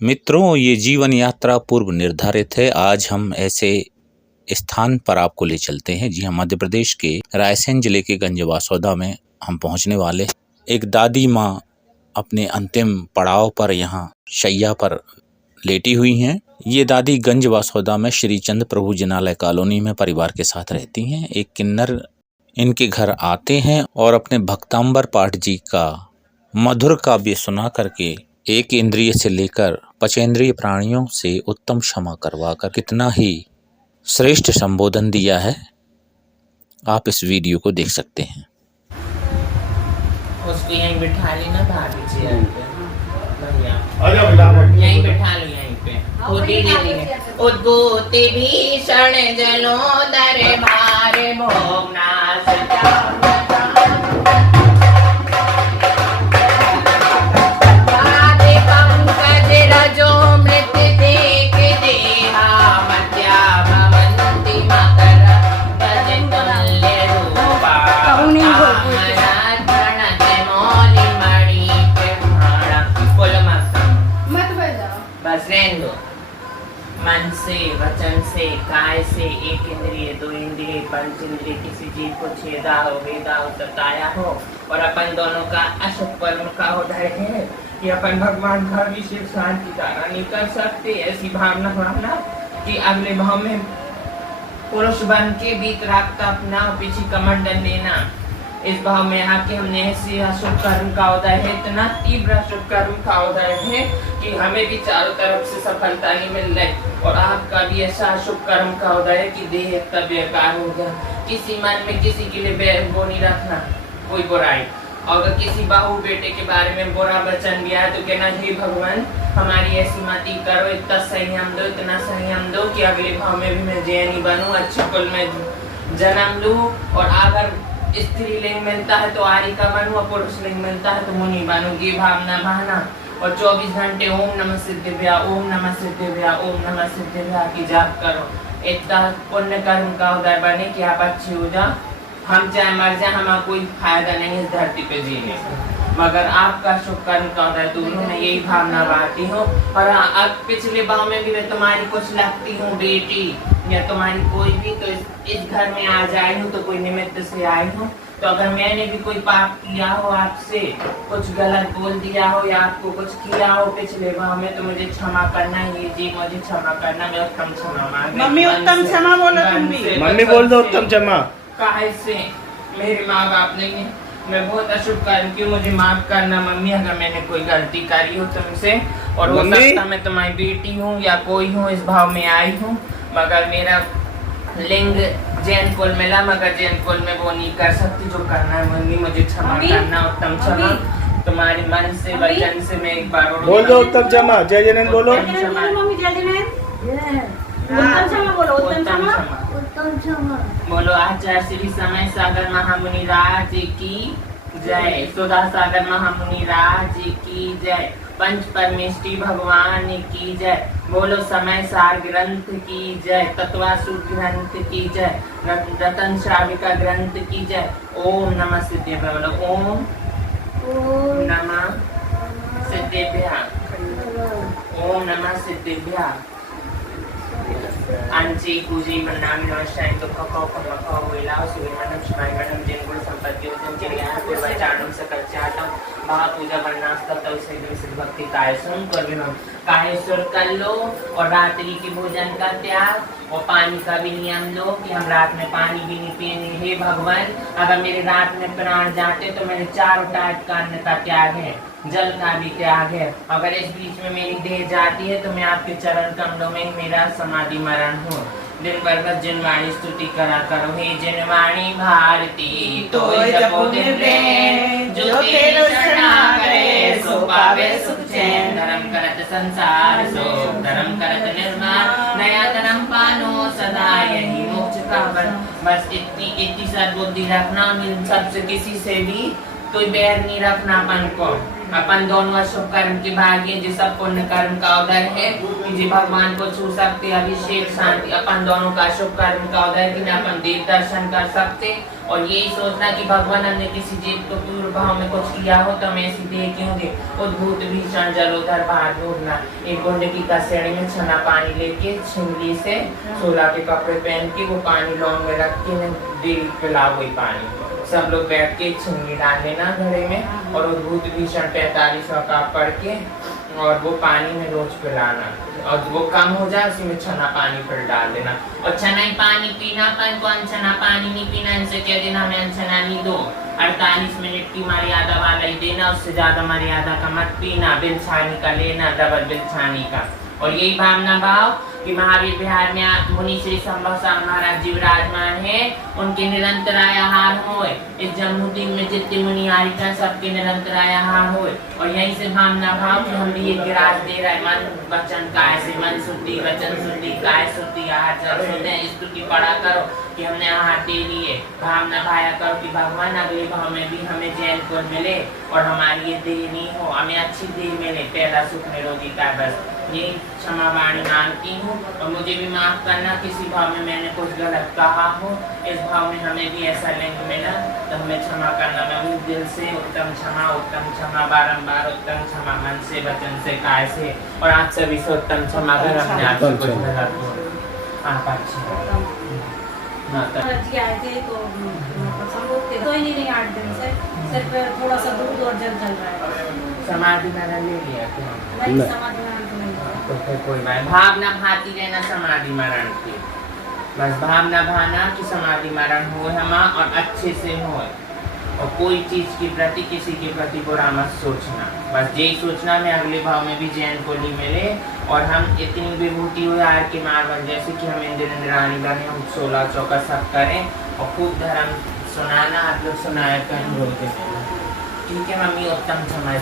मित्रों, ये जीवन यात्रा पूर्व निर्धारित है। आज हम ऐसे स्थान पर आपको ले चलते हैं। जी हाँ, मध्य प्रदेश के रायसेन जिले के गंजवासौदा में हम पहुंचने वाले। एक दादी माँ अपने अंतिम पड़ाव पर यहाँ शैया पर लेटी हुई हैं। ये दादी गंजवासौदा में श्री चंद प्रभु जिनालय कॉलोनी में परिवार के साथ रहती हैं। एक किन्नर इनके घर आते हैं और अपने भक्तांबर पाठ जी का मधुर काव्य सुना करके एक इंद्रिय से लेकर पंचेंद्रिय प्राणियों से उत्तम क्षमा करवाकर कितना ही श्रेष्ठ संबोधन दिया है। आप इस वीडियो को देख सकते हैं। उसको यहीं बिठा लेना भाभी चेयर पे। यहीं बिठा लो, यहीं पे होती दीदी उद्भूति भीषण जलोदर भार भोगनाश पंकज रजो मृत देख देहा मध्या भवन्ति मकर भजन कल्य रूपा बस रहने दो। मन से, वचन से, काय से, एक इंद्रिय, दो इंद्रिय, पंच इंद्रिय किसी जीव को छेदा हो, वेदा हो, सताया हो और अपन दोनों का अशुभ कर्म का उदय है कि अपन भगवान का विशेष शांति धारा नहीं कर सकते। ऐसी भावना भावना कि अगले भाव में पुरुष बन के बीत रखता अपना पीछे कमंडल लेना। इस भाव में आके हमने ऐसे अशुभ कर्म का उदय है, इतना तीव्र अशुभ कर्म का उदय है कि हमें भी चारों तरफ से सफलता नहीं मिल रही और आपका भी ऐसा अशुभ कर्म का उदय है कि देह का बेकार हो गया। किसी मन में किसी के लिए वो नहीं रखना कोई बुराई। अगर किसी बहू बेटे के बारे में बुरा वचन भी आए तो कहना, हे भगवान हमारी ऐसी मति करो, इतना संयम दो, इतना संयम दो कि अगले भाव में भी मैं जैनी बनूं, अच्छे कुल में जन्म लूं और अगर स्त्री लिंग मिलता है तो आर्य का बनूं और पुरुष लिंग मिलता है तो मुनि बनूं। ये भावना बहाना और 24 घंटे ओम नमः सिद्धिव्या, ओम नमः सिद्धिव्या, ओम नमः सिद्धिव्या की जाप करो। इतना पुण्य कर्म का उदय बने कि आप अच्छे हो जाओ। हम चाहे मर जाए, हमारा कोई फायदा नहीं इस धरती पे जीने से, मगर आपका शुभ कर्म का उदय दोनों में यही भावना बांटती हूँ। और अब पिछले भाव में भी मैं तुम्हारी कुछ लगती हूँ बेटी या तुम्हारी कोई भी, तो इस घर में आ जाई हूँ तो कोई निमित्त से आई हूँ। तो अगर मैंने भी कोई पाप किया हो, आपसे कुछ गलत बोल दिया हो या आपको कुछ किया हो पिछले भाव में, तो मुझे क्षमा करना है जी, मुझे क्षमा करना। मैं उत्तम क्षमा मांग। मम्मी उत्तम क्षमा बोलो, तुम भी मम्मी बोल दो उत्तम क्षमा। काहे से मेरे माँ बाप नहीं है, मैं बहुत अशुभ कर्म की, मुझे माफ करना मम्मी अगर मैंने कोई गलती करी हो तुमसे। और हो सकता मैं तुम्हारी बेटी हूँ या कोई हूँ, इस भाव में आई हूँ, मगर मेरा लिंग जैन कुल मिला, मगर जैन कुल में वो नहीं कर सकती जो करना है। मम्मी मुझे क्षमा करना, उत्तम क्षमा। तुम्हारे मन से वचन से मैं एक बार बोल दो उत्तम क्षमा। जय जैन बोलो। बोलो आचार्य श्री समय सागर महामुनि राज की जय, सुधा सागर महामुनि राज की जय, पंच परमेष्टि भगवान की जय। बोलो समय सार ग्रंथ की जय, तत्वासु ग्रंथ की जय, रतन श्राविका ग्रंथ की जय। ओम नमः सिद्धेभ्यः। बोलो ओम नमः सिद्धेभ्यः, ओम नमः सिद्धेभ्यः। अंची पूजी मन्नाम नमस्कार तो खखो खखो विलास सुविमनम शिवाय मनम जिन गुण संपत्ति उदम चिड़िया पूर्व चारणम सकल चाटम महा पूजा वर्णास्ता तव से सिद्ध भक्ति कायसुम करविनम। कायसुर कर लो और रात्रि के भोजन का त्याग और पानी का भी नियम लो कि हम रात में पानी भी नहीं पीने। हे भगवान अगर मेरे रात में प्राण जाते तो मेरे चारों टाइप का अन्न का त्याग है, जल का भी त्याग है। अगर इस बीच में मेरी देह जाती है तो मैं आपके चरण कमलों में मेरा समाधि मरण हूँ। दिन भर बस जिनवाणी स्तुति करा करो। हे जिनवाणी भारती तो जपो दिन रैन, जो तेरे शरणागत सो पावे सुख चैन। धर्म करत संसार सो धर्म करत निर्माण, नया धर्म पानो सदा यही मोक्ष का वन। बस इतनी सद्बुद्धि रखना, इन सबसे किसी से भी कोई बैर नहीं रखना अपन को। अपन दोनों शुभ कर्म के भागी हैं, जिस सब पुण्य कर्म का उदय है कि जी भगवान को छू सकते, अभिषेक शांति अपन दोनों का शुभ कर्म का उदय कि ना अपन देव दर्शन कर सकते। और यही सोचना कि भगवान हमने किसी जीव को पूर्व भाव में कुछ किया हो तो हमें ऐसी देह क्यों दे। उद्भूत भीषण जलोधर बाहर ढूंढना, एक गुंडकी का श्रेणी में छना पानी लेके छिंगली से 16 के कपड़े पहन के वो पानी लौंग में रख के डेली पिला वही पानी। सब लोग बैठ के छिंगली डाल लेना घड़े में और उद्भूत भीषण 45 का पढ़ के और वो पानी में रोज पिलाना और वो कम हो जाए उसी में छना पानी फिर डाल देना। और छना ही पानी पीना, अपन को अनछना पानी नहीं पीना। इनसे कह देना हमें अनछना नहीं दो, 48 मिनट की मर्यादा वाला ही देना, उससे ज्यादा मर्यादा का मत पीना। बिल छानी का लेना, डबल बिल छानी का। और यही भावना भाव कि महावीर विहार में मुनि श्री संभव स्वामी महाराज जी विराजमान है, उनके निरंतर आहार होए। इस जम्मूद्वीप में जितने मुनि आरिका सबके निरंतर आहार होए। और यहीं से भावना भाव कि हम भी एक गिराज दे रहे मन वचन काय से, मन शुद्धि वचन शुद्धि काय शुद्धि आहार जल शुद्ध है। स्तुति पढ़ा करो कि हमने आहार दे लिए। भावना भाया करो कि भगवान अगले भाव में भी हमें जैन को मिले और हमारी ये देह नहीं हो, हमें अच्छी देह मिले, पहला सुख निरोगी का। बस ये क्षमा वाणी मांगती हूँ और मुझे भी माफ करना किसी भाव में मैंने कुछ गलत कहा हो। इस भाव में हमें भी ऐसा लिंग मिला तो हमें क्षमा करना। मैं भी दिल से उत्तम क्षमा बारंबार उत्तम क्षमा, मन से वचन से काय से और आप सभी से उत्तम क्षमा। अगर हमने आपसे कुछ गलत बोला आप अच्छे जी आए थे तो संभोग थे, तो ही नहीं 8 दिन से सिर्फ थोड़ा सा दूध और जल चल रहा है। समाधि मरण ले लिया क्या? नहीं, समाधि मरण तो नहीं हुआ। तो फिर कोई बात, भावना भाती रहना समाधि मरण की। बस भावना भाना कि समाधि मरण हो हम और अच्छे से हो। और कोई चीज के प्रति किसी के प्रति बुरा मत सोचना। बस यही सोचना में अगले भाव में भी जैन को नहीं मिले और हम इतनी विभूति हुए आर के मार्बल जैसे कि हम इंद्र इंद्राणी बने, हम 16 चौका सब करें और खूब धर्म सुनाना। आप लोग सुनाया करें, ठीक है मम्मी उत्तम समझ